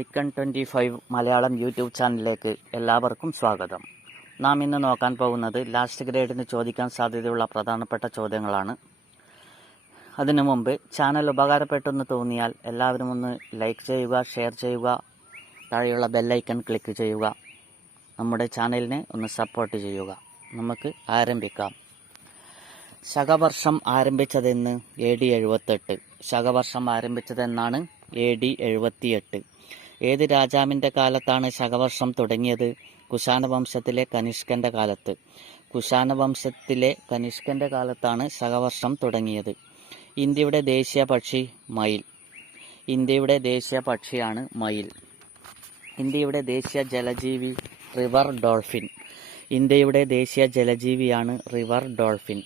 Icon 25 Malayalam YouTube ചാനലിലേക്ക് എല്ലാവർക്കും സ്വാഗതം. നാം ഇന്ന് നോക്കാൻ പോകുന്നത് ലാസ്റ്റ് ഗ്രേഡിന് ചോദിക്കാൻ സാധ്യതയുള്ള പ്രധാനപ്പെട്ട ചോദ്യങ്ങളാണ്. അതിനു മുമ്പ് ചാനൽ ഉപകാരപ്പെട്ടെന്ന് തോന്നിയാൽ എല്ലാവരും ഒന്ന് ലൈക്ക് ചെയ്യുക, ഷെയർ ചെയ്യുക, താഴെയുള്ള ബെല്ലൈക്കൺ ക്ലിക്ക് ചെയ്യുക. നമ്മുടെ ചാനലിനെ ഒന്ന് സപ്പോർട്ട് ചെയ്യുക. നമുക്ക് ആരംഭിക്കാം. ശകവർഷം ആരംഭിച്ചതെന്ന് AD 78. ശകവർഷം ആരംഭിച്ചതെന്നാണ് AD 78. ഏത് രാജാവിൻ്റെ കാലത്താണ് ശകവർഷം തുടങ്ങിയത്? കുശാന വംശത്തിലെ കനിഷ്കന്റെ കാലത്ത്. കുശാന വംശത്തിലെ കനിഷ്കന്റെ കാലത്താണ് ശകവർഷം തുടങ്ങിയത്. ഇന്ത്യയുടെ ദേശീയ പക്ഷി മയിൽ. ഇന്ത്യയുടെ ദേശീയ പക്ഷിയാണ് മയിൽ. ഇന്ത്യയുടെ ദേശീയ ജലജീവി റിവർ ഡോൾഫിൻ. ഇന്ത്യയുടെ ദേശീയ ജലജീവിയാണ് റിവർ ഡോൾഫിൻ.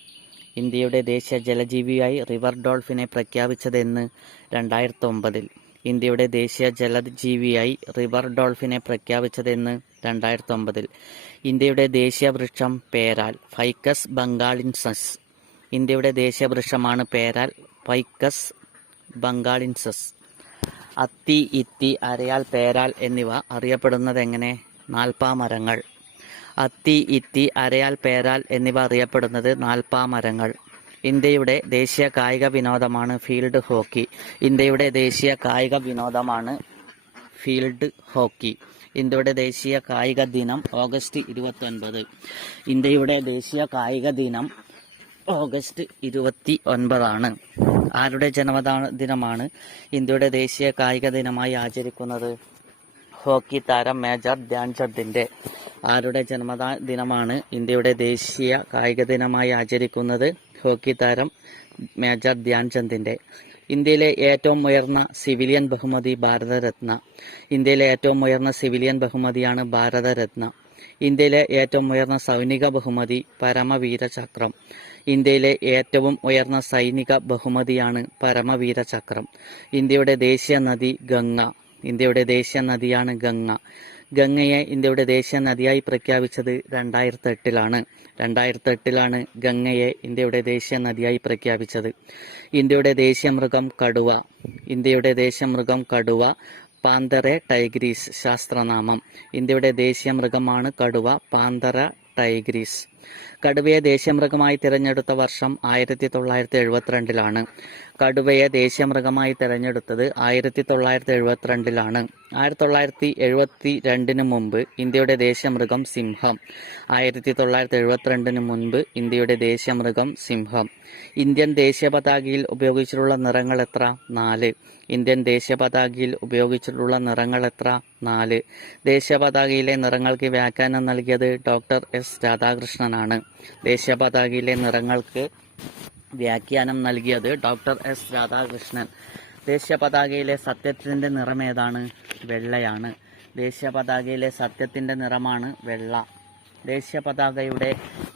ഇന്ത്യയുടെ ദേശീയ ജലജീവിയായി റിവർ ഡോൾഫിനെ പ്രഖ്യാപിച്ചതെന്ന് 2009. ഇന്ത്യയുടെ ദേശീയ ജലജീവിയായി റിവർ ഡോൾഫിനെ പ്രഖ്യാപിച്ചതെന്ന് 2009. ഇന്ത്യയുടെ ദേശീയ വൃക്ഷം പേരാൽ, ഫൈക്കസ് ബംഗാളിൻസസ്. ഇന്ത്യയുടെ ദേശീയ വൃക്ഷമാണ് പേരാൽ, ഫൈക്കസ് ബംഗാളിൻസസ്. അത്തി, ഇത്തി, അരയാൽ, പേരാൽ എന്നിവ അറിയപ്പെടുന്നതെങ്ങനെ? നാൽപ്പാമരങ്ങൾ. അത്തി, ഇത്തി, അരയാൽ, പേരാൽ എന്നിവ അറിയപ്പെടുന്നത് നാൽപ്പാമരങ്ങൾ. ഇന്ത്യയുടെ ദേശീയ കായിക വിനോദമാണ് ഫീൽഡ് ഹോക്കി. ഇന്ത്യയുടെ ദേശീയ കായിക വിനോദമാണ് ഫീൽഡ് ഹോക്കി. ഇന്ത്യയുടെ ദേശീയ കായിക ദിനം ഓഗസ്റ്റ് 29. ഇന്ത്യയുടെ ദേശീയ കായിക ദിനം ഓഗസ്റ്റ് 29 ആരുടെ ജന്മദിനമാണ് ഇന്ത്യയുടെ ദേശീയ കായിക ദിനമായി ആചരിക്കുന്നത്? ഹോക്കി താരം മേജർ ധ്യാൻചന്ദിന്റെ. ആരുടെ ജന്മദിനമാണ് ഇന്ത്യയുടെ ദേശീയ കായിക ദിനമായി ആചരിക്കുന്നത്? ഹോക്കി താരം മേജർ ധ്യാൻചന്ദിന്റെ. ഇന്ത്യയിലെ ഏറ്റവും ഉയർന്ന സിവിലിയൻ ബഹുമതി ഭാരതരത്ന. ഇന്ത്യയിലെ ഏറ്റവും ഉയർന്ന സിവിലിയൻ ബഹുമതിയാണ് ഭാരതരത്ന. ഇന്ത്യയിലെ ഏറ്റവും ഉയർന്ന സൈനിക ബഹുമതി പരമവീര ചക്രം. ഇന്ത്യയിലെ ഏറ്റവും ഉയർന്ന സൈനിക ബഹുമതിയാണ് പരമവീര ചക്രം. ഇന്ത്യയുടെ ദേശീയ നദി ഗംഗ. ഇന്ത്യയുടെ ദേശീയ നദിയാണ് ഗംഗ. ഗംഗയെ ഇന്ത്യയുടെ ദേശീയ നദിയായി പ്രഖ്യാപിച്ചത് 2008. 2008 ഗംഗയെ ഇന്ത്യയുടെ ദേശീയ നദിയായി പ്രഖ്യാപിച്ചത്. ഇന്ത്യയുടെ ദേശീയ മൃഗം കടുവ. ഇന്ത്യയുടെ ദേശീയ മൃഗം കടുവ. പാന്തറ ടൈഗ്രീസ് ശാസ്ത്രനാമം. ഇന്ത്യയുടെ ദേശീയ മൃഗമാണ് കടുവ, പാന്തറ ടൈഗ്രീസ്. കടുവയെ ദേശീയ മൃഗമായി തിരഞ്ഞെടുത്ത വർഷം 1972. കടുവയെ ദേശീയ മൃഗമായി തിരഞ്ഞെടുത്തത് 1972. 1972 മുമ്പ് ഇന്ത്യയുടെ ദേശീയ മൃഗം സിംഹം. 1972 മുൻപ് ഇന്ത്യയുടെ ദേശീയ മൃഗം സിംഹം. ഇന്ത്യൻ ദേശീയ പതാകയിൽ ഉപയോഗിച്ചിട്ടുള്ള നിറങ്ങൾ എത്ര? 4. ഇന്ത്യൻ ദേശീയ പതാകയിൽ ഉപയോഗിച്ചിട്ടുള്ള നിറങ്ങൾ എത്ര? 4. ദേശീയ പതാകയിലെ നിറങ്ങൾക്ക് വ്യാഖ്യാനം നൽകിയത് ഡോക്ടർ S രാധാകൃഷ്ണനാണ്. ദേശീയ പതാകയിലെ നിറങ്ങൾക്ക് വ്യാഖ്യാനം നൽകിയത് ഡോക്ടർ S രാധാകൃഷ്ണൻ. ദേശീയ പതാകയിലെ സത്യത്തിന്റെ നിറം ഏതാണ്? വെള്ളയാണ്. ദേശീയ പതാകയിലെ സത്യത്തിന്റെ നിറമാണ് വെള്ള. ദേശീയ പതാകയുടെ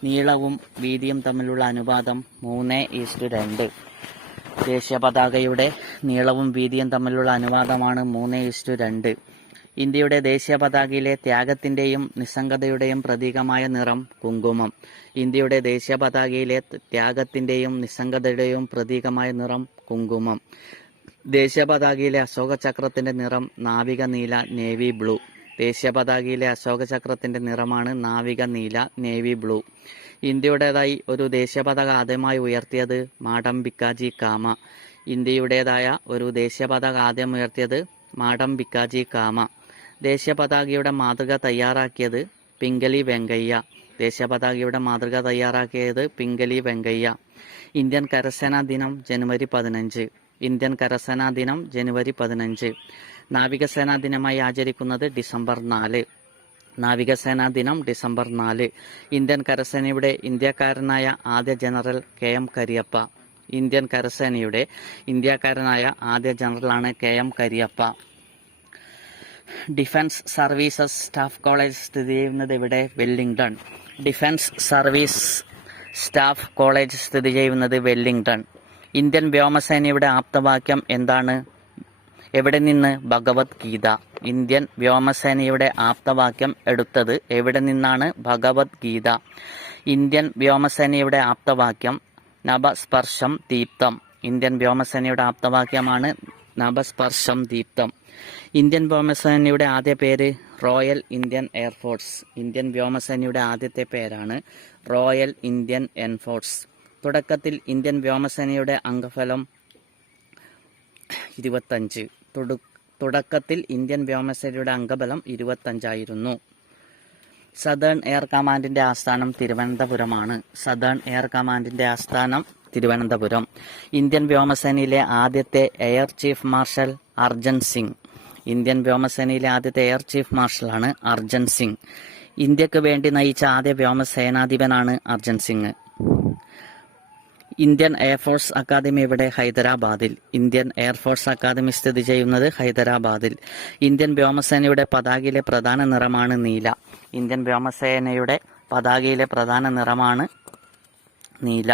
നീളവും വീതിയും തമ്മിലുള്ള അനുപാതം 3:2. ദേശീയ പതാകയുടെ നീളവും വീതിയും തമ്മിലുള്ള അനുപാതമാണ് 3:2. ഇന്ത്യയുടെ ദേശീയ പതാകയിലെ ത്യാഗത്തിന്റെയും നിസ്സംഗതയുടെയും പ്രതീകമായ നിറം കുങ്കുമം. ഇന്ത്യയുടെ ദേശീയ പതാകയിലെ ത്യാഗത്തിന്റെയും നിസ്സംഗതയുടെയും പ്രതീകമായ നിറം കുങ്കുമം. ദേശീയ പതാകയിലെ അശോക ചക്രത്തിന്റെ നിറം നാവിക നീല, നേവി ബ്ലൂ. ദേശീയ പതാകയിലെ അശോക ചക്രത്തിന്റെ നിറമാണ് നാവിക നീല, നേവി ബ്ലൂ. ഇന്ത്യയുടേതായി ഒരു ദേശീയ പതാക ആദ്യമായി ഉയർത്തിയത് മാഡം ഭിക്കാജി കാമ. ഇന്ത്യയുടേതായ ഒരു ദേശീയ പതാക ആദ്യം ഉയർത്തിയത് മാഡം ഭിക്കാജി കാമ. ദേശീയ പതാകയുടെ മാതൃക തയ്യാറാക്കിയത് പിംഗലി വെങ്കയ്യ. ദേശീയ പതാകയുടെ മാതൃക തയ്യാറാക്കിയത് പിംഗലി വെങ്കയ്യ. ഇന്ത്യൻ കരസേനാ ദിനം ജനുവരി 15. ഇന്ത്യൻ കരസേനാ ദിനം ജനുവരി 15. നാവികസേനാ ദിനമായി ആചരിക്കുന്നത് ഡിസംബർ 4. നാവികസേനാ ദിനം ഡിസംബർ 4. ഇന്ത്യൻ കരസേനയുടെ ഇന്ത്യക്കാരനായ ആദ്യ ജനറൽ KM കരിയപ്പ. ഇന്ത്യൻ കരസേനയുടെ ഇന്ത്യക്കാരനായ ആദ്യ ജനറലാണ് KM Cariappa. Defence services staff college സ്ഥിതി ചെയ്യുന്നത് എവിടെ? Wellington. Defence service staff college സ്ഥിതി ചെയ്യുന്നത് വെല്ലിംഗ്ടൺ. ഇന്ത്യൻ വ്യോമസേനയുടെ ആപ്തവാക്യം എന്താണ്? എവിടെ നിന്ന്? ഭഗവത്ഗീത. ഇന്ത്യൻ വ്യോമസേനയുടെ ആപ്തവാക്യം എടുത്തത് എവിടെ നിന്നാണ്? ഭഗവത്ഗീത. ഇന്ത്യൻ വ്യോമസേനയുടെ ആപ്തവാക്യം നഭസ്പർശം ദീപ്തം. ഇന്ത്യൻ വ്യോമസേനയുടെ ആപ്തവാക്യമാണ് നഭസ്പർശം ദീപ്തം. ഇന്ത്യൻ വ്യോമസേനയുടെ ആദ്യ പേര് റോയൽ ഇന്ത്യൻ എയർഫോഴ്സ്. ഇന്ത്യൻ വ്യോമസേനയുടെ ആദ്യത്തെ പേരാണ് റോയൽ ഇന്ത്യൻ എയർഫോഴ്സ്. തുടക്കത്തിൽ ഇന്ത്യൻ വ്യോമസേനയുടെ അംഗബലം 25. തുടക്കത്തിൽ ഇന്ത്യൻ വ്യോമസേനയുടെ അംഗബലം 25ആയിരുന്നു. സദേൺ എയർ കമാൻഡിന്റെ ആസ്ഥാനം തിരുവനന്തപുരമാണ്. സദേൺ എയർ കമാൻഡിന്റെ ആസ്ഥാനം തിരുവനന്തപുരം. ഇന്ത്യൻ വ്യോമസേനയിലെ ആദ്യത്തെ air chief marshal Arjan Singh. Indian വ്യോമസേനയിലെ ആദ്യത്തെ എയർ ചീഫ് മാർഷലാണ് അർജൻ സിംഗ്. ഇന്ത്യക്ക് വേണ്ടി നയിച്ച ആദ്യ വ്യോമസേനാധിപനാണ് Arjan Singh. Indian air force academy ഇവിടെ ഹൈദരാബാദിൽ. ഇന്ത്യൻ എയർഫോഴ്സ് അക്കാദമി സ്ഥിതി ചെയ്യുന്നത് ഹൈദരാബാദിൽ. ഇന്ത്യൻ വ്യോമസേനയുടെ പതാകയിലെ പ്രധാന നിറമാണ് നീല. ഇന്ത്യൻ വ്യോമസേനയുടെ പതാകയിലെ പ്രധാന നിറമാണ് നീല.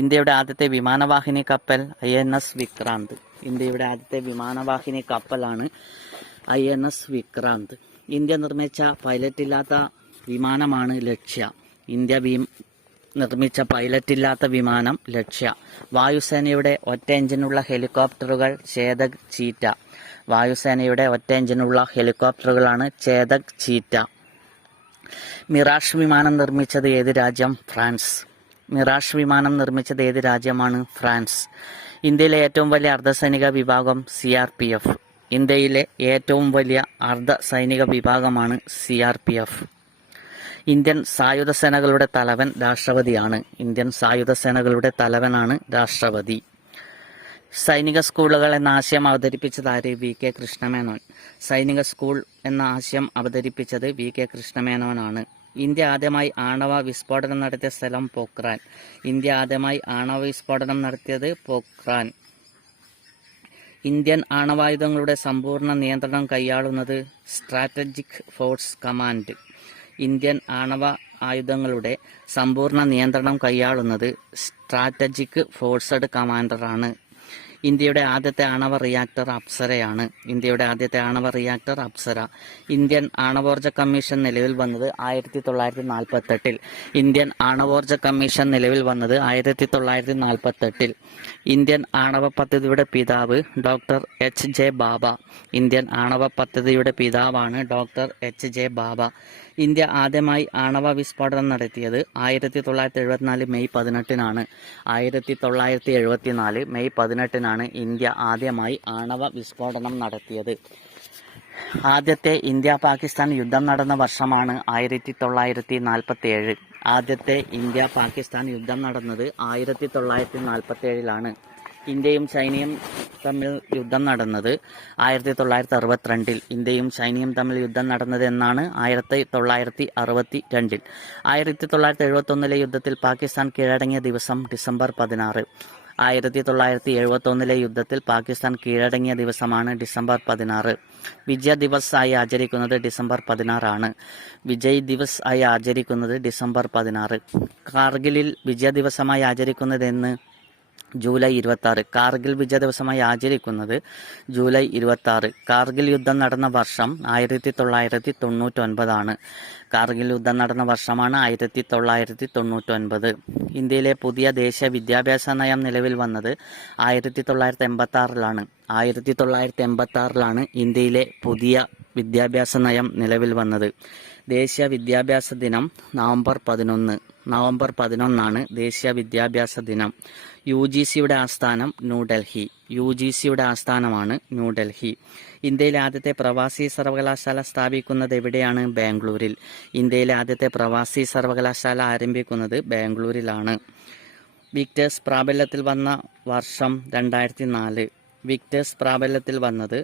ഇന്ത്യയുടെ ആദ്യത്തെ വിമാനവാഹിനി കപ്പൽ INS വിക്രാന്ത്. ഇന്ത്യയുടെ ആദ്യത്തെ വിമാനവാഹിനി കപ്പലാണ് INS വിക്രാന്ത്. ഇന്ത്യ നിർമ്മിച്ച പൈലറ്റില്ലാത്ത വിമാനമാണ് ലക്ഷ്യ. ഇന്ത്യ നിർമ്മിച്ച പൈലറ്റില്ലാത്ത വിമാനം ലക്ഷ്യ. വായുസേനയുടെ ഒറ്റ എഞ്ചിനുള്ള ഹെലികോപ്റ്ററുകൾ ചേതക് ചീറ്റ. വായുസേനയുടെ ഒറ്റ എഞ്ചിനുള്ള ഹെലികോപ്റ്ററുകളാണ് ചേതക് ചീറ്റ. മിറാഷ് വിമാനം നിർമ്മിച്ചത് ഏത് രാജ്യം? ഫ്രാൻസ്. മിറാഷ് വിമാനം നിർമ്മിച്ചത് ഏത് രാജ്യമാണ്? ഫ്രാൻസ്. ഇന്ത്യയിലെ ഏറ്റവും വലിയ അർദ്ധസൈനിക വിഭാഗം CRPF. ഇന്ത്യയിലെ ഏറ്റവും വലിയ അർദ്ധ സൈനിക വിഭാഗമാണ് CRPF. ഇന്ത്യൻ സായുധ സേനകളുടെ തലവൻ രാഷ്ട്രപതിയാണ്. ഇന്ത്യൻ സായുധ സേനകളുടെ തലവനാണ് രാഷ്ട്രപതി. സൈനിക സ്കൂളുകൾ എന്ന ആശയം അവതരിപ്പിച്ചത് ആര്? VK കൃഷ്ണമേനോൻ. സൈനിക സ്കൂൾ എന്ന ആശയം അവതരിപ്പിച്ചത് VK കൃഷ്ണമേനോനാണ്. ഇന്ത്യ ആദ്യമായി ആണവ വിസ്ഫോടനം നടത്തിയ സ്ഥലം പോക്രാൻ. ഇന്ത്യ ആദ്യമായി ആണവ വിസ്ഫോടനം നടത്തിയത് പോക്രാൻ. ഇന്ത്യൻ ആണവായുധങ്ങളുടെ സമ്പൂർണ്ണ നിയന്ത്രണം കൈയാളുന്നത് സ്ട്രാറ്റജിക് ഫോഴ്സ് കമാൻഡ്. ഇന്ത്യൻ ആണവ ആയുധങ്ങളുടെ സമ്പൂർണ്ണ നിയന്ത്രണം കൈയാളുന്നത് സ്ട്രാറ്റജിക് ഫോഴ്സഡ് കമാൻഡറാണ്. ഇന്ത്യയുടെ ആദ്യത്തെ ആണവ റിയാക്ടർ അപ്സരയാണ്. ഇന്ത്യയുടെ ആദ്യത്തെ ആണവ റിയാക്ടർ അപ്സര. ഇന്ത്യൻ ആണവോർജ കമ്മീഷൻ നിലവിൽ വന്നത് 1948. ഇന്ത്യൻ ആണവോർജ കമ്മീഷൻ നിലവിൽ വന്നത് 1948. ഇന്ത്യൻ ആണവ പദ്ധതിയുടെ പിതാവ് ഡോക്ടർ HJ ബാബ. ഇന്ത്യൻ ആണവ പദ്ധതിയുടെ പിതാവാണ് ഡോക്ടർ HJ ബാബ. ഇന്ത്യ ആദ്യമായി ആണവ വിസ്ഫോടനം നടത്തിയത് 1974 മെയ് 18-നാണ്. 1974 മെയ് 18-നാണ് ഇന്ത്യ ആദ്യമായി ആണവ വിസ്ഫോടനം നടത്തിയത്. ആദ്യത്തെ ഇന്ത്യ പാകിസ്ഥാൻ യുദ്ധം നടന്ന വർഷമാണ് 1947. ആദ്യത്തെ ഇന്ത്യ പാകിസ്ഥാൻ യുദ്ധം നടന്നത് 1947-ലാണ്. ഇന്ത്യയും ചൈനയും തമ്മിൽ യുദ്ധം നടന്നത് 1962. ഇന്ത്യയും ചൈനയും തമ്മിൽ യുദ്ധം നടന്നത് എന്നാണ്? 1962. 1971 യുദ്ധത്തിൽ പാകിസ്ഥാൻ കീഴടങ്ങിയ ദിവസം ഡിസംബർ 16. 1971 യുദ്ധത്തിൽ പാകിസ്ഥാൻ കീഴടങ്ങിയ ദിവസമാണ് ഡിസംബർ 16. വിജയ് ദിവസ് ആയി ആചരിക്കുന്നത് ഡിസംബർ 16 ആണ്. വിജയ് ദിവസ് ആയി ആചരിക്കുന്നത് ഡിസംബർ 16. കാർഗിലിൽ വിജയ ദിവസമായി ആചരിക്കുന്നതെന്ന്? ജൂലൈ 26. കാർഗിൽ വിജയ ദിവസമായി ആചരിക്കുന്നത് ജൂലൈ 26. കാർഗിൽ യുദ്ധം നടന്ന വർഷം 1999 കാർഗിൽ യുദ്ധം നടന്ന വർഷമാണ് 1999. ഇന്ത്യയിലെ പുതിയ ദേശീയ വിദ്യാഭ്യാസ നയം നിലവിൽ വന്നത് 1986-ലാണ്. 1986-ലാണ് ഇന്ത്യയിലെ പുതിയ വിദ്യാഭ്യാസ നയം നിലവിൽ വന്നത്. ദേശീയ വിദ്യാഭ്യാസ ദിനം നവംബർ 11. നവംബർ 11-നാണ് ദേശീയ വിദ്യാഭ്യാസ ദിനം. UGCയുടെ ആസ്ഥാനം ന്യൂഡൽഹി. UGCയുടെ ആസ്ഥാനമാണ് ന്യൂഡൽഹി. ഇന്ത്യയിലെ ആദ്യത്തെ പ്രവാസി സർവകലാശാല സ്ഥാപിക്കുന്നത് എവിടെയാണ്? ബാംഗ്ലൂരിൽ. ഇന്ത്യയിലെ ആദ്യത്തെ പ്രവാസി സർവകലാശാല ആരംഭിക്കുന്നത് ബാംഗ്ലൂരിലാണ്. വിക്ടേഴ്സ് പ്രാബല്യത്തിൽ വന്ന വർഷം 2004. വിക്ടേഴ്സ് പ്രാബല്യത്തിൽ വന്നത്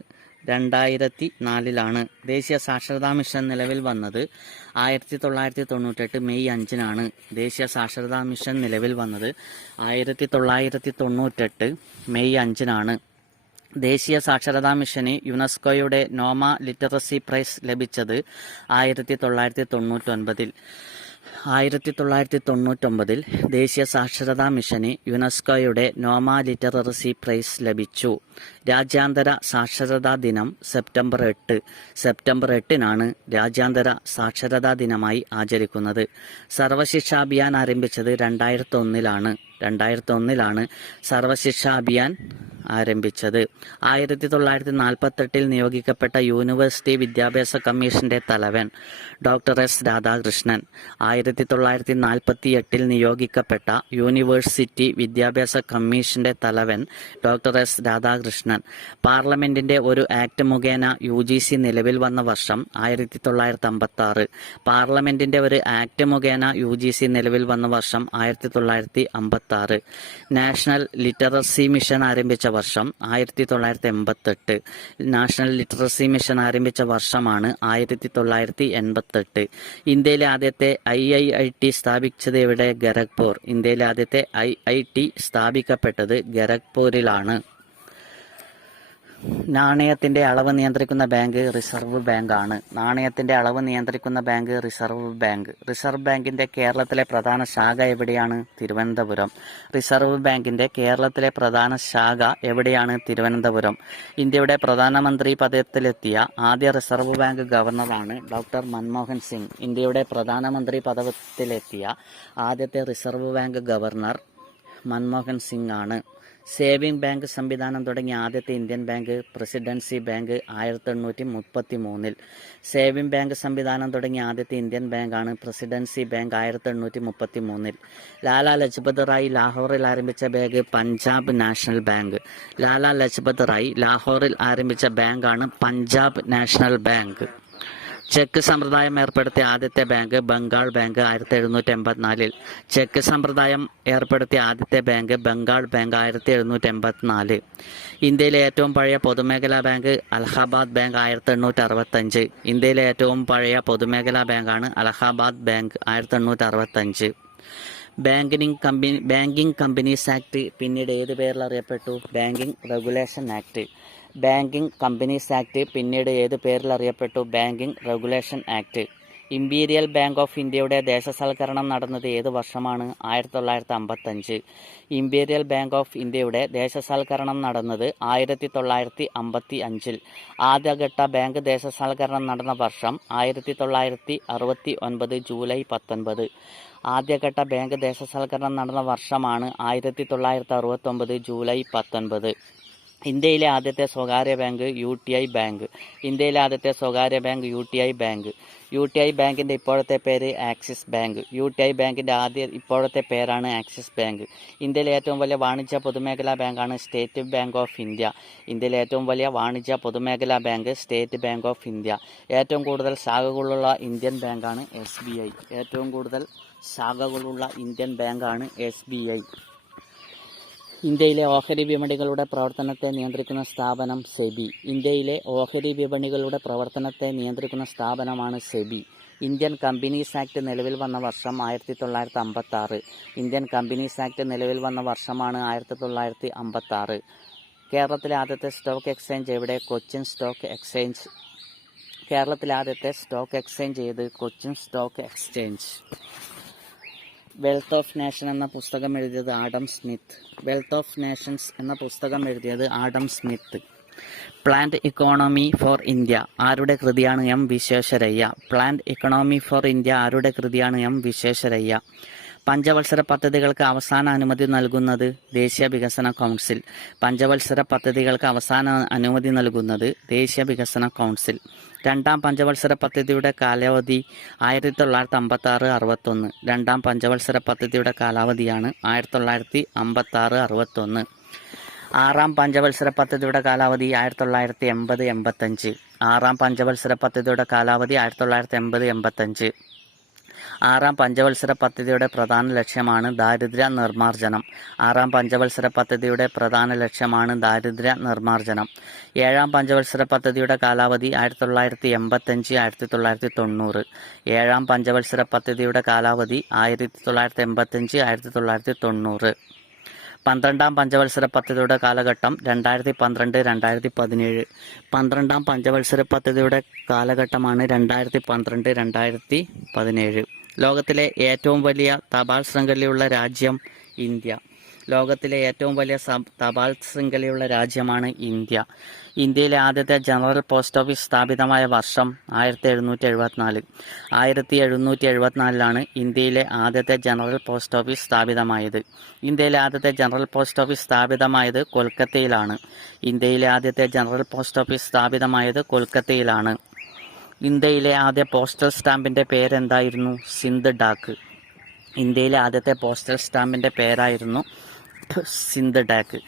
2004-ലാണ്. ദേശീയ സാക്ഷരതാ മിഷൻ നിലവിൽ വന്നത് 1998 മെയ് 5-നാണ്. ദേശീയ സാക്ഷരതാ മിഷൻ നിലവിൽ വന്നത് 1998 മെയ് 5-നാണ്. ദേശീയ സാക്ഷരതാ മിഷന് യുനെസ്കോയുടെ നോമ ലിറ്ററസി പ്രൈസ് ലഭിച്ചത് 1999. 1999 ദേശീയ സാക്ഷരതാ മിഷന് യുനെസ്കോയുടെ നോമ ലിറ്ററസി പ്രൈസ് ലഭിച്ചു. രാജ്യാന്തര സാക്ഷരതാ ദിനം സെപ്റ്റംബർ 8. സെപ്റ്റംബർ 8-നാണ് രാജ്യാന്തര സാക്ഷരതാ ദിനമായി ആചരിക്കുന്നത്. സർവശിക്ഷാ അഭിയാൻ ആരംഭിച്ചത് 2001-ലാണ്. 2001 സർവശിക്ഷാ അഭിയാൻ ആരംഭിച്ചത്. 1948 നിയോഗിക്കപ്പെട്ട യൂണിവേഴ്സിറ്റി വിദ്യാഭ്യാസ കമ്മീഷന്റെ തലവൻ ഡോക്ടർ എസ് രാധാകൃഷ്ണൻ. 1948 നിയോഗിക്കപ്പെട്ട യൂണിവേഴ്സിറ്റി വിദ്യാഭ്യാസ കമ്മീഷന്റെ തലവൻ ഡോക്ടർ എസ് രാധാകൃഷ്ണൻ. പാർലമെന്റിന്റെ ഒരു ആക്ട് മുഖേന UGC നിലവിൽ വന്ന വർഷം 1956. പാർലമെന്റിന്റെ ഒരു ആക്ട് മുഖേന UGC നിലവിൽ വന്ന വർഷം 1956. നാഷണൽ ലിറ്ററസി മിഷൻ ആരംഭിച്ച വർഷം 1988. നാഷണൽ ലിറ്ററസി മിഷൻ ആരംഭിച്ച വർഷമാണ് 1988. ഇന്ത്യയിലെ ആദ്യത്തെ IIT സ്ഥാപിച്ചത് എവിടെ? ഖരഗ്പൂർ. ഇന്ത്യയിലെ ആദ്യത്തെ IIT സ്ഥാപിക്കപ്പെട്ടത് ഖരഗ്പൂരിലാണ്. നാണയത്തിന്റെ അളവ് നിയന്ത്രിക്കുന്ന ബാങ്ക് റിസർവ് ബാങ്ക് ആണ്. നാണയത്തിന്റെ അളവ് നിയന്ത്രിക്കുന്ന ബാങ്ക് റിസർവ് ബാങ്ക്. റിസർവ് ബാങ്കിന്റെ കേരളത്തിലെ പ്രധാന ശാഖ എവിടെയാണ്? തിരുവനന്തപുരം. റിസർവ് ബാങ്കിന്റെ കേരളത്തിലെ പ്രധാന ശാഖ എവിടെയാണ്? തിരുവനന്തപുരം. ഇന്ത്യയുടെ പ്രധാനമന്ത്രി പദത്തിലെത്തിയ ആദ്യ റിസർവ് ബാങ്ക് ഗവർണറാണ് ഡോക്ടർ മൻമോഹൻ സിംഗ്. ഇന്ത്യയുടെ പ്രധാനമന്ത്രി പദത്തിലെത്തിയ ആദ്യത്തെ Reserve Bank governor Manmohan Singh ആണ്. സേവിംഗ് ബാങ്ക് സംവിധാനം തുടങ്ങിയ ആദ്യത്തെ Indian bank Presidency Bank 1833. Saving bank സംവിധാനം തുടങ്ങിയ ആദ്യത്തെ ഇന്ത്യൻ ബാങ്കാണ് പ്രസിഡൻസി ബാങ്ക് 1833. ലാലാ ലജ്പത് റായ് ലാഹോറിൽ ആരംഭിച്ച bank Punjab National Bank. Lala Lajpat Rai ലാഹോറിൽ ആരംഭിച്ച ബാങ്കാണ് പഞ്ചാബ് നാഷണൽ ബാങ്ക്. ചെക്ക് സമ്പ്രദായം ഏർപ്പെടുത്തിയ ആദ്യത്തെ ബാങ്ക് ബംഗാൾ ബാങ്ക് 1784. ചെക്ക് സമ്പ്രദായം ഏർപ്പെടുത്തിയ ആദ്യത്തെ ബാങ്ക് ബംഗാൾ ബാങ്ക് 1784. ഇന്ത്യയിലെ ഏറ്റവും പഴയ പൊതുമേഖലാ ബാങ്ക് അലഹാബാദ് ബാങ്ക് 1865. ഇന്ത്യയിലെ ഏറ്റവും പഴയ പൊതുമേഖലാ ബാങ്കാണ് Allahabad bank 1865. Banking companies act പിന്നീട് ഏത് പേരിൽ അറിയപ്പെട്ടു? Banking regulation act. Banking companies act പിന്നീട് ഏത് പേരിൽ അറിയപ്പെട്ടു? Banking regulation act. Imperial bank of ഇന്ത്യയുടെ ദേശസാൽക്കരണം നടന്നത് ഏത് വർഷമാണ്? 1955. ഇമ്പീരിയൽ ബാങ്ക് ഓഫ് ഇന്ത്യയുടെ ദേശസാൽക്കരണം നടന്നത് 1955. ആദ്യഘട്ട ബാങ്ക് ദേശസാൽക്കരണം നടന്ന വർഷം 1969 ജൂലൈ 19. ആദ്യഘട്ട ബാങ്ക് ദേശസാൽക്കരണം നടന്ന വർഷമാണ് 1969 ജൂലൈ 19. ഇന്ത്യയിലെ ആദ്യത്തെ സ്വകാര്യ ബാങ്ക് UTI ബാങ്ക്. ഇന്ത്യയിലെ ആദ്യത്തെ സ്വകാര്യ ബാങ്ക് UTI ബാങ്ക്. UTI ബാങ്കിന്റെ ഇപ്പോഴത്തെ പേര് ആക്സിസ് ബാങ്ക്. UTI ബാങ്കിന്റെ ഇപ്പോഴത്തെ പേരാണ് ആക്സിസ് ബാങ്ക്. ഇന്ത്യയിലെ ഏറ്റവും വലിയ വാണിജ്യ പൊതുമേഖലാ ബാങ്കാണ് സ്റ്റേറ്റ് ബാങ്ക് ഓഫ് ഇന്ത്യ. ഇന്ത്യയിലെ ഏറ്റവും വലിയ വാണിജ്യ പൊതുമേഖലാ bank state bank of India. ഏറ്റവും കൂടുതൽ ശാഖകളുള്ള ഇന്ത്യൻ ബാങ്കാണ് SBI. ഏറ്റവും കൂടുതൽ ശാഖകളുള്ള ഇന്ത്യൻ ബാങ്കാണ് SBI. ഇന്ത്യയിലെ ഓഹരി വിപണികളുടെ പ്രവർത്തനത്തെ നിയന്ത്രിക്കുന്ന സ്ഥാപനം സെബി. ഇന്ത്യയിലെ ഓഹരി വിപണികളുടെ പ്രവർത്തനത്തെ നിയന്ത്രിക്കുന്ന സ്ഥാപനമാണ് സെബി. ഇന്ത്യൻ കമ്പനീസ് ആക്ട് നിലവിൽ വന്ന വർഷം 1956. ഇന്ത്യൻ കമ്പനീസ് ആക്ട് നിലവിൽ വന്ന വർഷമാണ് 1956. കേരളത്തിലെ ആദ്യത്തെ സ്റ്റോക്ക് എക്സ്ചേഞ്ച് എവിടെ? Cochin stock exchange. കേരളത്തിലെ ആദ്യത്തെ സ്റ്റോക്ക് എക്സ്ചേഞ്ച് ഏത്? Cochin stock exchange. Wealth of nation എന്ന പുസ്തകം എഴുതിയത് Adam Smith. Wealth of Nations എന്ന പുസ്തകം എഴുതിയത് Adam Smith. Plant economy for India ആരുടെ കൃതിയാണ്? M. Visvesvaraya. Plant economy for India ആരുടെ കൃതിയാണ്? M. വിശ്വേശ്വരയ്യ. പഞ്ചവത്സര പദ്ധതികൾക്ക് അവസാന അനുമതി നൽകുന്നത് ദേശീയ വികസന കൗൺസിൽ. പഞ്ചവത്സര പദ്ധതികൾക്ക് അവസാന അനുമതി നൽകുന്നത് ദേശീയ വികസന കൗൺസിൽ. രണ്ടാം പഞ്ചവത്സര പദ്ധതിയുടെ കാലാവധി 1956-61. രണ്ടാം പഞ്ചവത്സര പദ്ധതിയുടെ കാലാവധിയാണ് 1956-61. ആറാം പഞ്ചവത്സര പദ്ധതിയുടെ കാലാവധി 1980-85. ആറാം പഞ്ചവത്സര പദ്ധതിയുടെ കാലാവധി 1980-85. ആറാം പഞ്ചവത്സര പദ്ധതിയുടെ പ്രധാന ലക്ഷ്യമാണ് ദാരിദ്ര്യ നിർമ്മാർജ്ജനം. ആറാം പഞ്ചവത്സര പദ്ധതിയുടെ പ്രധാന ലക്ഷ്യമാണ് ദാരിദ്ര്യ നിർമ്മാർജ്ജനം. ഏഴാം പഞ്ചവത്സര പദ്ധതിയുടെ കാലാവധി 1985-1990. ഏഴാം പഞ്ചവത്സര പദ്ധതിയുടെ കാലാവധി 1985-1990. 12ാം പഞ്ചവത്സര പദ്ധതിയുടെ കാലഘട്ടം 2012-2017. 12ാം പഞ്ചവത്സര പദ്ധതിയുടെ കാലഘട്ടമാണ് 2012-2017. ലോകത്തിലെ ഏറ്റവും വലിയ തപാൽ ശൃംഖലയുള്ള രാജ്യം ഇന്ത്യ. ലോകത്തിലെ ഏറ്റവും വലിയ തപാൽ ശൃംഖലയുള്ള രാജ്യമാണ് ഇന്ത്യ. ഇന്ത്യയിലെ ആദ്യത്തെ ജനറൽ പോസ്റ്റ് ഓഫീസ് സ്ഥാപിതമായ വർഷം 1774. 1774 ഇന്ത്യയിലെ ആദ്യത്തെ ജനറൽ പോസ്റ്റ് ഓഫീസ് സ്ഥാപിതമായത്. ഇന്ത്യയിലെ ആദ്യത്തെ ജനറൽ പോസ്റ്റ് ഓഫീസ് സ്ഥാപിതമായത് കൊൽക്കത്തയിലാണ്. ഇന്ത്യയിലെ ആദ്യത്തെ ജനറൽ പോസ്റ്റ് ഓഫീസ് സ്ഥാപിതമായത് കൊൽക്കത്തയിലാണ്. ഇന്ത്യയിലെ ആദ്യ പോസ്റ്റൽ സ്റ്റാമ്പിൻ്റെ പേരെന്തായിരുന്നു? സിന്ധ് ഡാക്ക്. ഇന്ത്യയിലെ ആദ്യത്തെ പോസ്റ്റൽ സ്റ്റാമ്പിൻ്റെ പേരായിരുന്നു സിന്ധ് ഡാക്ക്.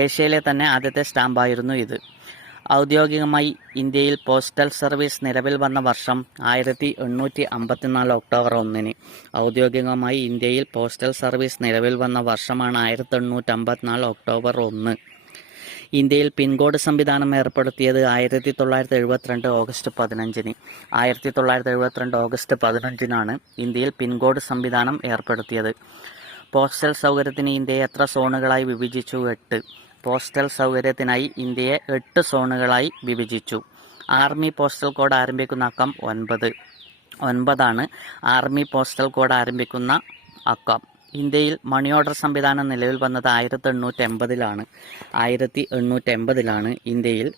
ഏഷ്യയിലെ തന്നെ ആദ്യത്തെ സ്റ്റാമ്പായിരുന്നു ഇത്. ഔദ്യോഗികമായി ഇന്ത്യയിൽ പോസ്റ്റൽ സർവീസ് നിലവിൽ വന്ന വർഷം 1854 ഒക്ടോബർ 1. ഔദ്യോഗികമായി ഇന്ത്യയിൽ പോസ്റ്റൽ സർവീസ് നിലവിൽ വന്ന വർഷമാണ് 1854 ഒക്ടോബർ 1. ഇന്ത്യയിൽ പിൻകോഡ് സംവിധാനം ഏർപ്പെടുത്തിയത് 1972 ഓഗസ്റ്റ് 15. 1972 ഓഗസ്റ്റ് 15 ഇന്ത്യയിൽ പിൻകോഡ് സംവിധാനം ഏർപ്പെടുത്തിയത്. പോസ്റ്റൽ സൗകര്യത്തിന് ഇന്ത്യയെ എത്ര സോണുകളായി വിഭജിച്ചു? 8. പോസ്റ്റൽ സൗകര്യത്തിനായി ഇന്ത്യയെ 8 സോണുകളായി വിഭജിച്ചു. ആർമി പോസ്റ്റൽ കോഡ് ആരംഭിക്കുന്ന അക്കം 9. 9 ആർമി പോസ്റ്റൽ കോഡ് ആരംഭിക്കുന്ന അക്കം. ഇന്ത്യയിൽ മണി ഓർഡർ സംവിധാനം നിലവിൽ വന്നത് 1880. 1880 ഇന്ത്യയിൽ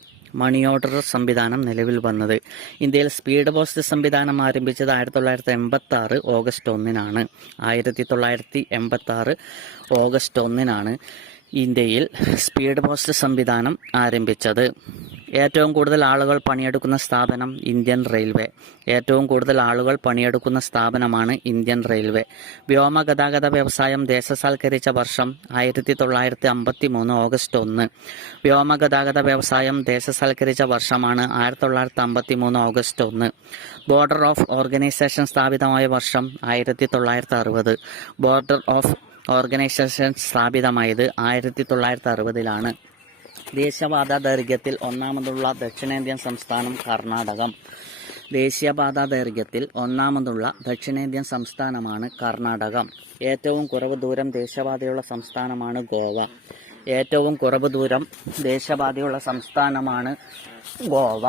മണി ഓർഡർ സംവിധാനം നിലവിൽ വന്നത്. ഇന്ത്യയിൽ സ്പീഡ് പോസ്റ്റ് സംവിധാനം ആരംഭിച്ചത് 1986 ഓഗസ്റ്റ് 1. 1986 ഓഗസ്റ്റ് 1 ഇന്ത്യയിൽ സ്പീഡ് പോസ്റ്റ് സംവിധാനം ആരംഭിച്ചത്. ഏറ്റവും കൂടുതൽ ആളുകൾ പണിയെടുക്കുന്ന സ്ഥാപനം ഇന്ത്യൻ റെയിൽവേ. ഏറ്റവും കൂടുതൽ ആളുകൾ പണിയെടുക്കുന്ന സ്ഥാപനമാണ് ഇന്ത്യൻ റെയിൽവേ. വ്യോമഗതാഗത വ്യവസായം ദേശസാൽക്കരിച്ച വർഷം 1953 ഓഗസ്റ്റ് 1. വ്യോമഗതാഗത വ്യവസായം ദേശസാൽക്കരിച്ച വർഷമാണ് 1953 ഓഗസ്റ്റ് 1. ബോർഡർ ഓഫ് ഓർഗനൈസേഷൻ സ്ഥാപിതമായ വർഷം 1960. ബോർഡർ ഓഫ് ഓർഗനൈസേഷൻ സ്ഥാപിതമായത് 1960. ദേശീയപാത ദൈർഘ്യത്തിൽ ഒന്നാമതുള്ള ദക്ഷിണേന്ത്യൻ സംസ്ഥാനം കർണാടകം. ദേശീയപാത ദൈർഘ്യത്തിൽ ഒന്നാമതുള്ള ദക്ഷിണേന്ത്യൻ സംസ്ഥാനമാണ് കർണാടകം. ഏറ്റവും കുറവ് ദൂരം ദേശീയപാതയുള്ള സംസ്ഥാനമാണ് ഗോവ. ഏറ്റവും കുറവ് ദൂരം ദേശീയപാതയുള്ള സംസ്ഥാനമാണ് ഗോവ.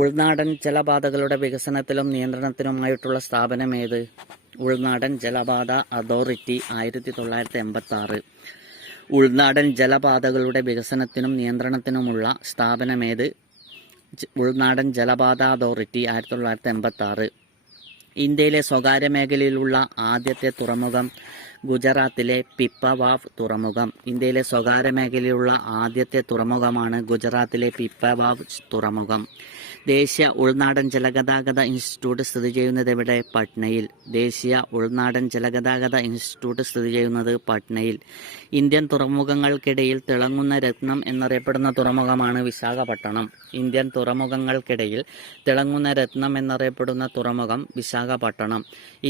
ഉൾനാടൻ ജലപാതകളുടെ വികസനത്തിലും നിയന്ത്രണത്തിനുമായിട്ടുള്ള സ്ഥാപനമേത്? ഉൾനാടൻ ജലപാത അതോറിറ്റി. 1986. ഉൾനാടൻ ജലപാതകളുടെ വികസനത്തിനും നിയന്ത്രണത്തിനുമുള്ള സ്ഥാപനമേത്? ഉൾനാടൻ ജലപാത അതോറിറ്റി. 1986. ഇന്ത്യയിലെ സ്വകാര്യ മേഖലയിലുള്ള ആദ്യത്തെ തുറമുഖം ഗുജറാത്തിലെ പിപ്പവാവ് തുറമുഖം. ഇന്ത്യയിലെ സ്വകാര്യ മേഖലയിലുള്ള ആദ്യത്തെ തുറമുഖമാണ് ഗുജറാത്തിലെ പിപ്പവാവ് തുറമുഖം. ദേശീയ ഉൾനാടൻ ജലഗതാഗത ഇൻസ്റ്റിറ്റ്യൂട്ട് സ്ഥിതി ചെയ്യുന്നത് എവിടെ? പട്നയിൽ. ദേശീയ ഉൾനാടൻ ജലഗതാഗത ഇൻസ്റ്റിറ്റ്യൂട്ട് സ്ഥിതി ചെയ്യുന്നത് പട്നയിൽ. ഇന്ത്യൻ തുറമുഖങ്ങൾക്കിടയിൽ തിളങ്ങുന്ന രത്നം എന്നറിയപ്പെടുന്ന തുറമുഖമാണ് വിശാഖപട്ടണം. ഇന്ത്യൻ തുറമുഖങ്ങൾക്കിടയിൽ തിളങ്ങുന്ന രത്നം എന്നറിയപ്പെടുന്ന തുറമുഖം വിശാഖപട്ടണം.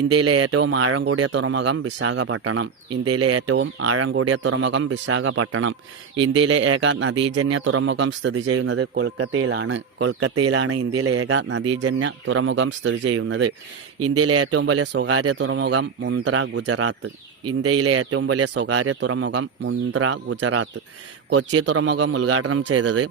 ഇന്ത്യയിലെ ഏറ്റവും ആഴം കൂടിയ തുറമുഖം വിശാഖപട്ടണം. ഇന്ത്യയിലെ ഏറ്റവും ആഴം കൂടിയ തുറമുഖം വിശാഖപട്ടണം. ഇന്ത്യയിലെ ഏക നദീജന്യ തുറമുഖം സ്ഥിതി ചെയ്യുന്നത് കൊൽക്കത്തയിലാണ്. കൊൽക്കത്തയിലാണ് ഇന്ത്യയിലെ ഏക നദീജന്യ തുറമുഖം സ്ഥിതി ചെയ്യുന്നത്. ഇന്ത്യയിലെ ഏറ്റവും വലിയ സ്വകാര്യ തുറമുഖം മുന്ദ്ര, ഗുജറാത്ത്. ഇന്ത്യയിലെ ഏറ്റവും വലിയ സ്വകാര്യ തുറമുഖം മുന്ദ്ര, ഗുജറാത്ത്. കൊച്ചി തുറമുഖം ഉദ്ഘാടനം ചെയ്തത്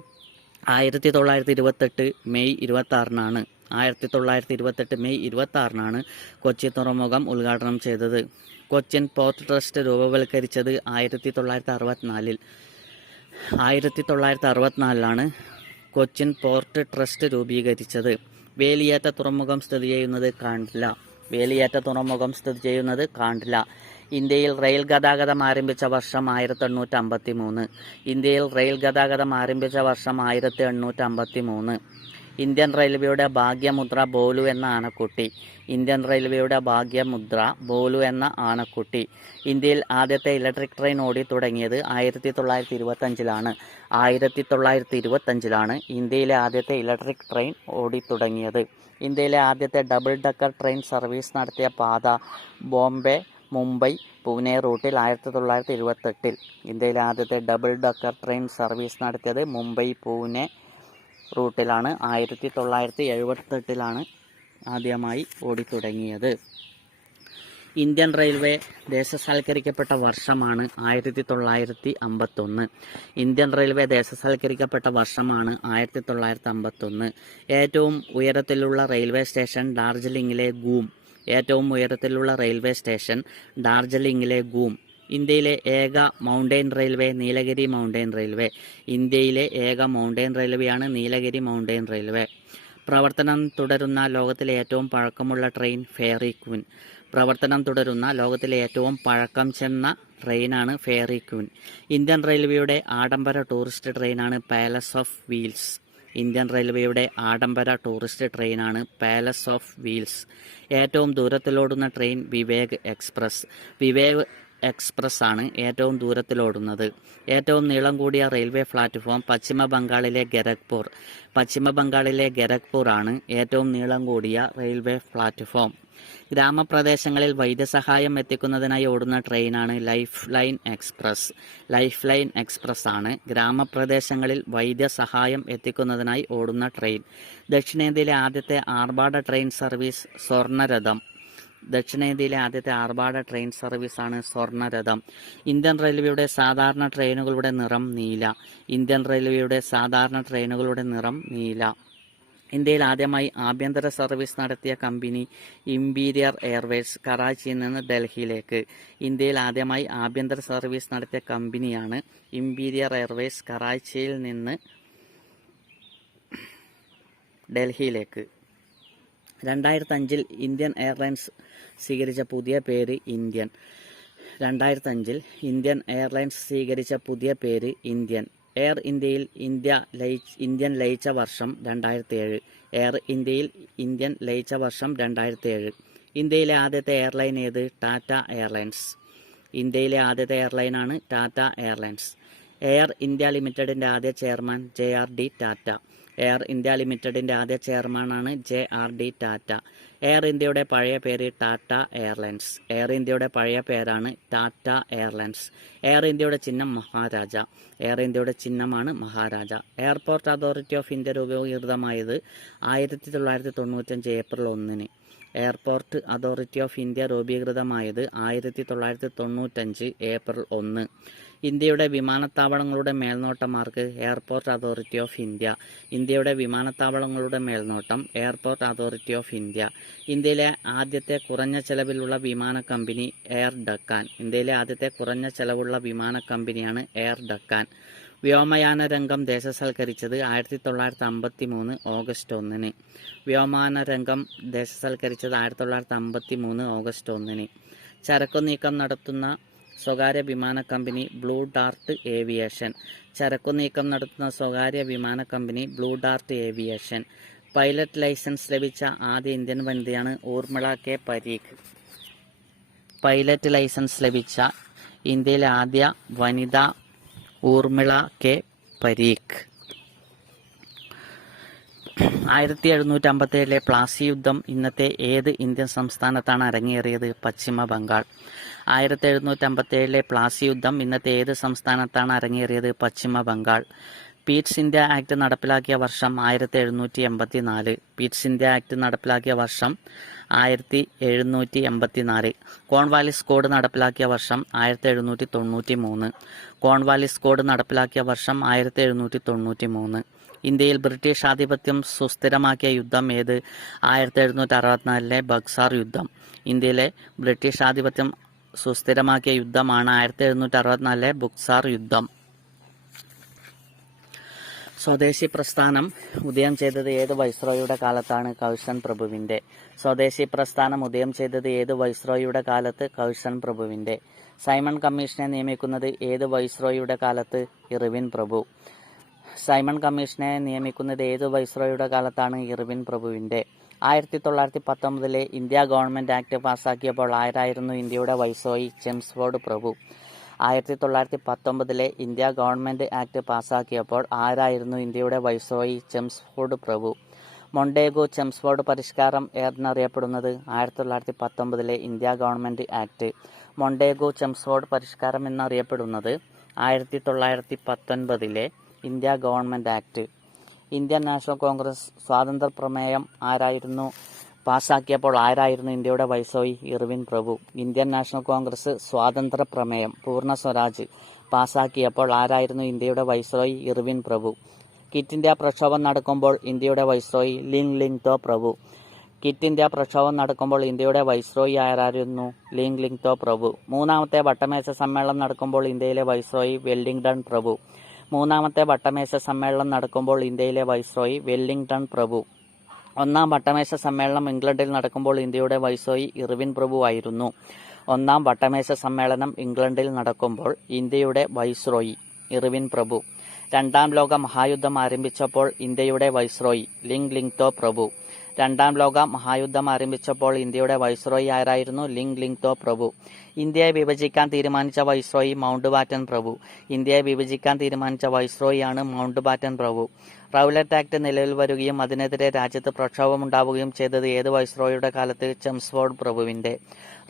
1928 മെയ് 26. 1928 മെയ് 26 കൊച്ചി തുറമുഖം ഉദ്ഘാടനം ചെയ്തത്. കൊച്ചിൻ പോർട്ട് ട്രസ്റ്റ് രൂപവൽക്കരിച്ചത് 1964. 1964 കൊച്ചിൻ പോർട്ട് ട്രസ്റ്റ് രൂപീകരിച്ചത്. വേലിയേറ്റ തുറമുഖം സ്ഥിതി ചെയ്യുന്നത് കാണ്ട്ല. വേലിയേറ്റ തുറമുഖം സ്ഥിതി ചെയ്യുന്നത് കാണ്ട്ല. ഇന്ത്യയിൽ റെയിൽ ഗതാഗതം ആരംഭിച്ച വർഷം 1853. ഇന്ത്യയിൽ റെയിൽ ഗതാഗതം ആരംഭിച്ച വർഷം 1853. ഇന്ത്യൻ റെയിൽവേയുടെ ഭാഗ്യമുദ്ര ബോലു എന്ന ആനക്കുട്ടി. ഇന്ത്യൻ റെയിൽവേയുടെ ഭാഗ്യമുദ്ര ബോലു എന്ന ആനക്കുട്ടി. ഇന്ത്യയിൽ ആദ്യത്തെ ഇലക്ട്രിക് ട്രെയിൻ ഓടിത്തുടങ്ങിയത് 1925. 1925 ഇന്ത്യയിലെ ആദ്യത്തെ ഇലക്ട്രിക് ട്രെയിൻ ഓടിത്തുടങ്ങിയത്. ഇന്ത്യയിലെ ആദ്യത്തെ ഡബിൾ ഡക്കർ ട്രെയിൻ സർവീസ് നടത്തിയ പാത ബോംബെ, മുംബൈ, പൂനെ റൂട്ടിൽ 1928. ഇന്ത്യയിലെ ആദ്യത്തെ ഡബിൾ ഡക്കർ ട്രെയിൻ സർവീസ് നടത്തിയത് മുംബൈ, പൂനെ റൂട്ടിലാണ്. 1978 ആദ്യമായി ഓടിത്തുടങ്ങിയത്. ഇന്ത്യൻ റെയിൽവേ ദേശസാൽക്കരിക്കപ്പെട്ട വർഷമാണ് 1951. ഇന്ത്യൻ റെയിൽവേ ദേശസാൽക്കരിക്കപ്പെട്ട വർഷമാണ് 1951. ഏറ്റവും ഉയരത്തിലുള്ള റെയിൽവേ സ്റ്റേഷൻ ഡാർജിലിംഗിലെ ഗൂം. ഏറ്റവും ഉയരത്തിലുള്ള റെയിൽവേ സ്റ്റേഷൻ ഡാർജിലിംഗിലെ ഗൂം. ഇന്ത്യയിലെ ഏക mountain railway Nilgiri mountain railway. ഇന്ത്യയിലെ ഏക മൗണ്ടെയിൻ റെയിൽവേയാണ് നീലഗിരി മൗണ്ടെയിൻ റെയിൽവേ. പ്രവർത്തനം തുടരുന്ന ലോകത്തിലെ ഏറ്റവും പഴക്കമുള്ള ട്രെയിൻ ഫെയറി ക്വീൻ. പ്രവർത്തനം തുടരുന്ന ലോകത്തിലെ ഏറ്റവും പഴക്കം ചെന്ന ട്രെയിനാണ് ഫെയറി ക്വീൻ. ഇന്ത്യൻ റെയിൽവേയുടെ ആഡംബര ടൂറിസ്റ്റ് ട്രെയിനാണ് പാലസ് ഓഫ് വീൽസ്. ഇന്ത്യൻ റെയിൽവേയുടെ ആഡംബര ടൂറിസ്റ്റ് ട്രെയിനാണ് പാലസ് ഓഫ് വീൽസ്. ഏറ്റവും ദൂരത്തിലോടുന്ന train Vivek Express. Vivek Express ആണ് ഏറ്റവും ദൂരത്തിലോടുന്നത്. ഏറ്റവും നീളം കൂടിയ റെയിൽവേ പ്ലാറ്റ്ഫോം പശ്ചിമ ബംഗാളിലെ ഗരഖ്പൂർ. പശ്ചിമ ബംഗാളിലെ ഗരഖ്പൂർ ആണ് ഏറ്റവും നീളം കൂടിയ റെയിൽവേ പ്ലാറ്റ്ഫോം. ഗ്രാമപ്രദേശങ്ങളിൽ വൈദ്യസഹായം എത്തിക്കുന്നതിനായി ഓടുന്ന ട്രെയിനാണ് life line express. Life line express ആണ് ഗ്രാമപ്രദേശങ്ങളിൽ വൈദ്യസഹായം എത്തിക്കുന്നതിനായി ഓടുന്ന ട്രെയിൻ. ദക്ഷിണേന്ത്യയിലെ ആദ്യത്തെ ആർഭാട ട്രെയിൻ സർവീസ് സ്വർണ്ണരഥം. ദക്ഷിണേന്ത്യയിലെ ആദ്യത്തെ ആർഭാട ട്രെയിൻ സർവീസാണ് സ്വർണ്ണരഥം. ഇന്ത്യൻ റെയിൽവേയുടെ സാധാരണ ട്രെയിനുകളുടെ നിറം നീല. ഇന്ത്യൻ റെയിൽവേയുടെ സാധാരണ ട്രെയിനുകളുടെ നിറം നീല. ഇന്ത്യയിൽ ആദ്യമായി ആഭ്യന്തര സർവീസ് നടത്തിയ കമ്പനി ഇംപീരിയർ എയർവേസ്, കറാച്ചിയിൽ നിന്ന് ഡൽഹിയിലേക്ക്. ഇന്ത്യയിൽ ആദ്യമായി ആഭ്യന്തര സർവീസ് നടത്തിയ കമ്പനിയാണ് ഇംപീരിയർ എയർവേസ്, കറാച്ചിയിൽ നിന്ന് ഡൽഹിയിലേക്ക്. 2005 ഇന്ത്യൻ എയർലൈൻസ് സ്വീകരിച്ച പുതിയ പേര് ഇന്ത്യൻ. 2005 ഇന്ത്യൻ എയർലൈൻസ് സ്വീകരിച്ച പുതിയ പേര് ഇന്ത്യൻ. എയർ ഇന്ത്യയിൽ ഇന്ത്യൻ ലയിച്ച വർഷം 2007. എയർ ഇന്ത്യയിൽ ഇന്ത്യൻ ലയിച്ച വർഷം 2007. ഇന്ത്യയിലെ ആദ്യത്തെ എയർലൈൻ ഏത്? ടാറ്റ എയർലൈൻസ്. ഇന്ത്യയിലെ ആദ്യത്തെ എയർലൈനാണ് ടാറ്റ എയർലൈൻസ്. എയർ ഇന്ത്യ ലിമിറ്റഡിൻ്റെ ആദ്യ chairman JRD Tata. Air India ലിമിറ്റഡിൻ്റെ ആദ്യ ചെയർമാനാണ് JRD ടാറ്റ. എയർ ഇന്ത്യയുടെ പഴയ പേര് ടാറ്റ എയർലൈൻസ്. എയർ ഇന്ത്യയുടെ പഴയ പേരാണ് ടാറ്റ എയർലൈൻസ്. എയർ ഇന്ത്യയുടെ ചിഹ്നം മഹാരാജ. എയർ ഇന്ത്യയുടെ ചിഹ്നമാണ് Maharaja. Airport Authority of India രൂപീകൃതമായത് 1995 April 1. Airport Authority of India രൂപീകൃതമായത് 1995 ഏപ്രിൽ 1. ഇന്ത്യയുടെ വിമാനത്താവളങ്ങളുടെ മേൽനോട്ടമാർക്ക് എയർപോർട്ട് അതോറിറ്റി ഓഫ് ഇന്ത്യ. ഇന്ത്യയുടെ വിമാനത്താവളങ്ങളുടെ മേൽനോട്ടം എയർപോർട്ട് അതോറിറ്റി ഓഫ് ഇന്ത്യ. ഇന്ത്യയിലെ ആദ്യത്തെ കുറഞ്ഞ ചെലവിലുള്ള വിമാന കമ്പനി എയർ ഡക്കാൻ. ഇന്ത്യയിലെ ആദ്യത്തെ കുറഞ്ഞ ചെലവുള്ള വിമാന കമ്പനിയാണ് എയർ ഡക്കാൻ. വ്യോമയാന രംഗം ദേശസൽക്കരിച്ചത് 1953 ഓഗസ്റ്റ് 1. വ്യോമയാന രംഗം ദേശസൽക്കരിച്ചത് 1953 ഓഗസ്റ്റ് 1. ചരക്കു നീക്കം നടത്തുന്ന സ്വകാര്യ വിമാന കമ്പനി ബ്ലൂ ഡാർട്ട് ഏവിയേഷൻ. ചരക്കു നീക്കം നടത്തുന്ന സ്വകാര്യ വിമാന കമ്പനി blue dart aviation. Pilot licence ലഭിച്ച ആദ്യ ഇന്ത്യൻ വനിതയാണ് Urmila K Parikh. Pilot licence ലഭിച്ച ഇന്ത്യയിലെ ആദ്യ വനിത ഊർമിള കെ പരീഖ്. 1757 പ്ലാസി യുദ്ധം ഇന്നത്തെ ഏത് ഇന്ത്യൻ സംസ്ഥാനത്താണ് അരങ്ങേറിയത്? പശ്ചിമ ബംഗാൾ. 1757 പ്ലാസി യുദ്ധം ഇന്നത്തെ ഏത് സംസ്ഥാനത്താണ് അരങ്ങേറിയത്? പശ്ചിമ ബംഗാൾ. പീറ്റ്സ് ഇന്ത്യ ആക്ട് നടപ്പിലാക്കിയ വർഷം 1784. പീറ്റ്സ് ഇന്ത്യ ആക്ട് നടപ്പിലാക്കിയ വർഷം 1784. കോൺവാലിസ് കോഡ് നടപ്പിലാക്കിയ വർഷം 1793. കോൺവാലിസ് കോഡ് നടപ്പിലാക്കിയ വർഷം 1793. ഇന്ത്യയിൽ ബ്രിട്ടീഷ് ആധിപത്യം സുസ്ഥിരമാക്കിയ യുദ്ധം ഏത്? 1764 ബക്സാർ യുദ്ധം. ഇന്ത്യയിലെ ബ്രിട്ടീഷ് ആധിപത്യം സുസ്ഥിരമാക്കിയ യുദ്ധമാണ് 1764 ബക്സാർ യുദ്ധം. സ്വദേശി പ്രസ്ഥാനം ഉദയം ചെയ്തത് ഏത് വൈസ്രോയിയുടെ കാലത്താണ്? കഴ്സൺ പ്രഭുവിന്റെ. സ്വദേശി പ്രസ്ഥാനം ഉദയം ചെയ്തത് ഏത് വൈസ്രോയിയുടെ കാലത്ത്? കഴ്സൺ പ്രഭുവിന്റെ. സൈമൺ കമ്മീഷനെ നിയമിക്കുന്നത് ഏത് വൈസ്രോയിയുടെ കാലത്ത്? ഇർവിൻ പ്രഭു. സൈമൺ കമ്മീഷനെ നിയമിക്കുന്നത് ഏത് വൈസ്രോയിയുടെ കാലത്താണ്? ഇർവിൻ പ്രഭുവിന്റെ. 1919 ഇന്ത്യ ഗവൺമെന്റ് ആക്ട് പാസാക്കിയപ്പോൾ ആരായിരുന്നു ഇന്ത്യയുടെ വൈസ്രോയി? ചെംസ്ഫോർഡ് പ്രഭു. 1919 ഇന്ത്യ ഗവൺമെന്റ് ആക്ട് പാസാക്കിയപ്പോൾ ആരായിരുന്നു ഇന്ത്യയുടെ വൈസ്രോയി? ചെംസ്ഫോർഡ് പ്രഭു. മൊണ്ടേഗു ചെംസ്ഫോർഡ് പരിഷ്കാരം എന്നറിയപ്പെടുന്നത്? 1919 India government act. Montagu Chelmsford പരിഷ്കാരം എന്നറിയപ്പെടുന്നത് 1919 India government act. Indian National Congress സ്വാതന്ത്ര്യ പ്രമേയം പാസാക്കിയപ്പോൾ ആരായിരുന്നു ഇന്ത്യയുടെ വൈസ്രോയി? ഇർവിൻ പ്രഭു. ഇന്ത്യൻ നാഷണൽ കോൺഗ്രസ് സ്വാതന്ത്ര്യ പ്രമേയം പൂർണ്ണ സ്വരാജ് പാസാക്കിയപ്പോൾ ആരായിരുന്നു ഇന്ത്യയുടെ വൈസ്രോയി? ഇർവിൻ പ്രഭു. ക്വിറ്റ് ഇന്ത്യ പ്രക്ഷോഭം നടക്കുമ്പോൾ ഇന്ത്യയുടെ വൈസ്രോയി? ലിങ് ലിങ് തോ പ്രഭു. ക്വിറ്റ് ഇന്ത്യ പ്രക്ഷോഭം നടക്കുമ്പോൾ ഇന്ത്യയുടെ വൈസ്രോയി ആരായിരുന്നു? ലിങ്ലിങ്തോ പ്രഭു. മൂന്നാമത്തെ വട്ടമേശ സമ്മേളനം നടക്കുമ്പോൾ ഇന്ത്യയിലെ വൈസ്രോയി വെല്ലിംഗ്ടൺ പ്രഭു. മൂന്നാമത്തെ വട്ടമേശ സമ്മേളനം നടക്കുമ്പോൾ ഇന്ത്യയിലെ വൈസ്രോയി വെല്ലിംഗ്ടൺ പ്രഭു. ഒന്നാം വട്ടമേശ സമ്മേളനം ഇംഗ്ലണ്ടിൽ നടക്കുമ്പോൾ ഇന്ത്യയുടെ വൈസ്രോയി ഇർവിൻ പ്രഭു ആയിരുന്നു. ഒന്നാം വട്ടമേശ സമ്മേളനം ഇംഗ്ലണ്ടിൽ നടക്കുമ്പോൾ ഇന്ത്യയുടെ വൈസ്രോയി ഇർവിൻ പ്രഭു. രണ്ടാം ലോക മഹായുദ്ധം ആരംഭിച്ചപ്പോൾ ഇന്ത്യയുടെ വൈസ്രോയി ലിങ്ലിങ്തോ പ്രഭു. രണ്ടാം ലോക മഹായുദ്ധം ആരംഭിച്ചപ്പോൾ ഇന്ത്യയുടെ വൈസ്രോയി ആരായിരുന്നു? ലിങ്ലിങ്തോ പ്രഭു. ഇന്ത്യയെ വിഭജിക്കാൻ തീരുമാനിച്ച വൈസ്രോയി മൗണ്ട് ബാറ്റൻ പ്രഭു. ഇന്ത്യയെ വിഭജിക്കാൻ തീരുമാനിച്ച വൈസ്രോയിയാണ് മൗണ്ട് ബാറ്റൻ പ്രഭു. റൗലറ്റ് ആക്ട് നിലവിൽ വരികയും അതിനെതിരെ രാജ്യത്ത് പ്രക്ഷോഭമുണ്ടാവുകയും ചെയ്തത് ഏത് വൈസ്രോയിയുടെ കാലത്ത്? ചെംസ്ഫോർഡ് പ്രഭുവിന്റെ.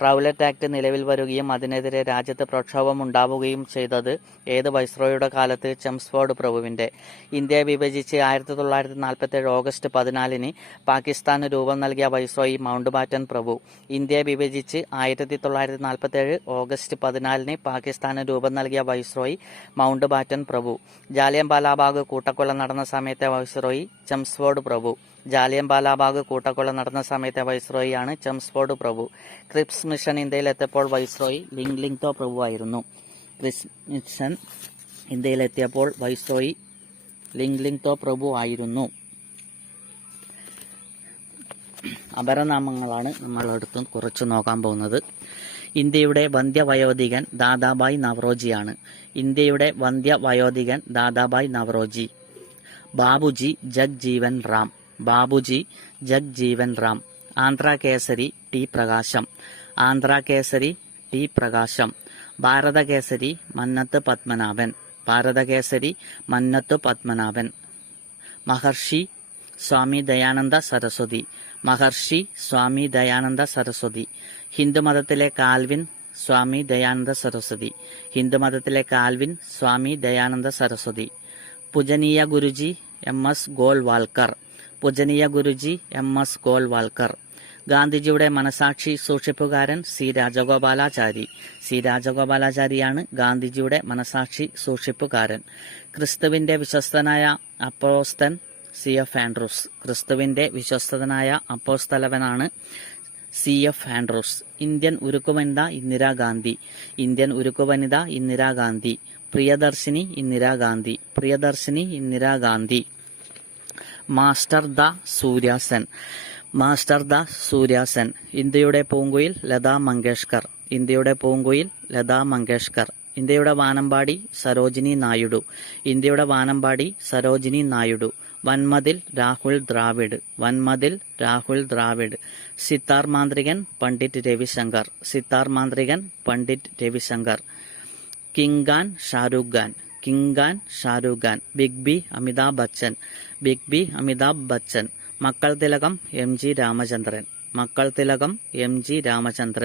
റൗലറ്റ് ആക്ട് നിലവിൽ വരികയും അതിനെതിരെ രാജ്യത്ത് പ്രക്ഷോഭമുണ്ടാവുകയും ചെയ്തത് ഏത് വൈസ്രോയിയുടെ കാലത്ത്? ചെംസ്ഫോർഡ് പ്രഭുവിന്റെ. ഇന്ത്യയെ വിഭജിച്ച് 1947 ഓഗസ്റ്റ് 14 പാകിസ്ഥാന് രൂപം നൽകിയ വൈസ്രോയി മൗണ്ട് ബാറ്റൻ പ്രഭു. ഇന്ത്യയെ വിഭജിച്ച് 1947 ഓഗസ്റ്റ് 14 പാകിസ്ഥാന് രൂപം നൽകിയ വൈസ്രോയി മൗണ്ട് ബാറ്റൻ പ്രഭു. ജാലിയൻവാലാബാഗ് കൂട്ടക്കൊല നടന്ന സമയത്തെ വൈസ്രോയി ചെംസ്ഫോർഡ് പ്രഭു. ജാലിയൻവാലാബാഗ് കൂട്ടക്കൊല നടന്ന സമയത്തെ വൈസ്രോയിയാണ് ചെംസ്ഫോർഡ് പ്രഭു. ക്രിപ്സ് മിഷൻ ഇന്ത്യയിലെത്തിയപ്പോൾ വൈസ്രോയി ലിങ്ലിങ്തോ പ്രഭു ആയിരുന്നു. ക്രിപ്സ് മിഷൻ ഇന്ത്യയിലെത്തിയപ്പോൾ വൈസ്രോയി ലിങ്ലിങ്തോ പ്രഭു ആയിരുന്നു. അപരനാമങ്ങളാണ് നമ്മൾ അടുത്ത് കുറച്ച് നോക്കാൻ പോകുന്നത്. ഇന്ത്യയുടെ വന്ധ്യവയോധികൻ ദാദാഭായ് നവറോജിയാണ്. ഇന്ത്യയുടെ വന്ധ്യവയോധികൻ ദാദാഭായ് നവറോജി. ബാബുജി ജഗ്ജീവൻ റാം. ബാബുജി ജഗ്ജീവൻ റാം. ആന്ധ്രാകേസരി ടി പ്രകാശം. ആന്ധ്രാകേസരി ടി പ്രകാശം. ഭാരതകേസരി മന്നത്ത് പത്മനാഭൻ. ഭാരതകേസരി മന്നത്ത് പത്മനാഭൻ. മഹർഷി സ്വാമി ദയാനന്ദ സരസ്വതി. മഹർഷി Swami Dayananda Saraswati. ഹിന്ദുമതത്തിലെ Calvin Swami Dayananda Saraswati. ഹിന്ദുമതത്തിലെ Calvin Swami Dayananda Saraswati. പൂജനീയ Guruji MS Golwalkar. പൂജനീയ Guruji MS Golwalkar. ഗാന്ധിജിയുടെ മനസാക്ഷി സൂക്ഷിപ്പുകാരൻ C രാജഗോപാലാചാരി. C രാജഗോപാലാചാരിയാണ് ഗാന്ധിജിയുടെ മനസാക്ഷി സൂക്ഷിപ്പുകാരൻ. ക്രിസ്തുവിന്റെ വിശ്വസ്തനായ അപ്പോസ്തലൻ CF ആൻഡ്രൂസ്. ക്രിസ്തുവിന്റെ വിശ്വസ്തനായ അപ്പോസ്തലവനാണ് CF ആൻഡ്രൂസ്. ഇന്ത്യൻ ഉരുക്കുവനിത ഇന്ദിരാഗാന്ധി. ഇന്ത്യൻ ഉരുക്കുവനിത ഇന്ദിരാഗാന്ധി. പ്രിയദർശിനി ഇന്ദിരാഗാന്ധി. പ്രിയദർശിനി ഇന്ദിരാഗാന്ധി. മാസ്റ്റർ ദ സൂര്യാസൻ. മാസ്റ്റർ ദ സൂര്യാസൻ. ഇന്ത്യയുടെ പൂങ്കുയിൽ ലതാ മങ്കേഷ്കർ. ഇന്ത്യയുടെ പൂങ്കുയിൽ ലതാ മങ്കേഷ്കർ. ഇന്ത്യയുടെ വാനമ്പാടി സരോജിനി നായിഡു. ഇന്ത്യയുടെ വാനമ്പാടി സരോജിനി നായിഡു. വൻമതിൽ രാഹുൽ ദ്രാവിഡ്. വൻമതിൽ രാഹുൽ ദ്രാവിഡ്. സിത്താർ മാന്ത്രികൻ പണ്ഡിറ്റ് രവിശങ്കർ. സിത്താർ മാന്ത്രികൻ Pandit Ravishankar. King Khan Shahrukh Khan. King Khan Shahrukh Khan. Big B Amitabh Bachchan. Big B Amitabh Bachchan. മക്കൾ തിലകം MG രാമചന്ദ്രൻ. മക്കൾ തിലകം MG രാമചന്ദ്രൻ.